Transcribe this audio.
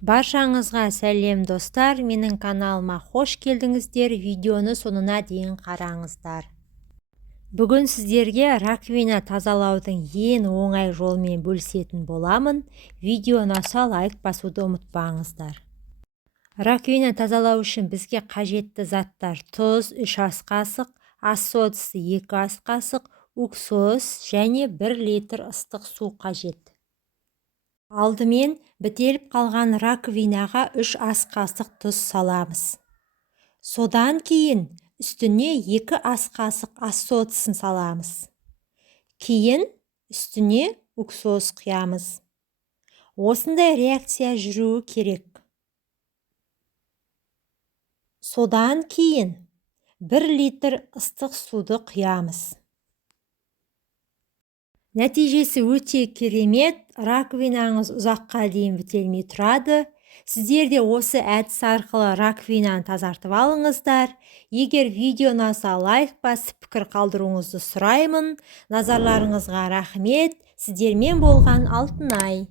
Баршаңызға сәлем достар, менің каналыма қош келдіңіздер. Видеоны соңына дейін қараңыздар. Бүгін сіздерге раковина тазалаудың ең оңай жолмен бөлісетін боламын. Видеоны ұнаса лайк басуды ұмытпаңыздар. Раковина тазалау үшін бізге қажетті заттар: тұз 3 ас қасық, ас содасы 2 ас қасық, уксус және 1 литр ыстық су қажет. Алдымен бітеліп қалған раковинаға 3 ас қасық тұз саламыз. Содан кейін үстіне 2 ас қасық ас содасын саламыз. Кейін үстіне уксус құямыз. Осындай реакция жүруі керек. Содан кейін 1 литр ыстық суды құямыз. Нәтижесі өте керемет, раковинаңыз ұзаққа дейін бітелмей тұрады. Сіздер де осы әдіс арқылы раковинаны тазартып алыңыздар. Егер видео ұнаса лайк басып пікір қалдыруыңызды сұраймын. Назарларыңызға рахмет. Сіздермен болған Алтынай.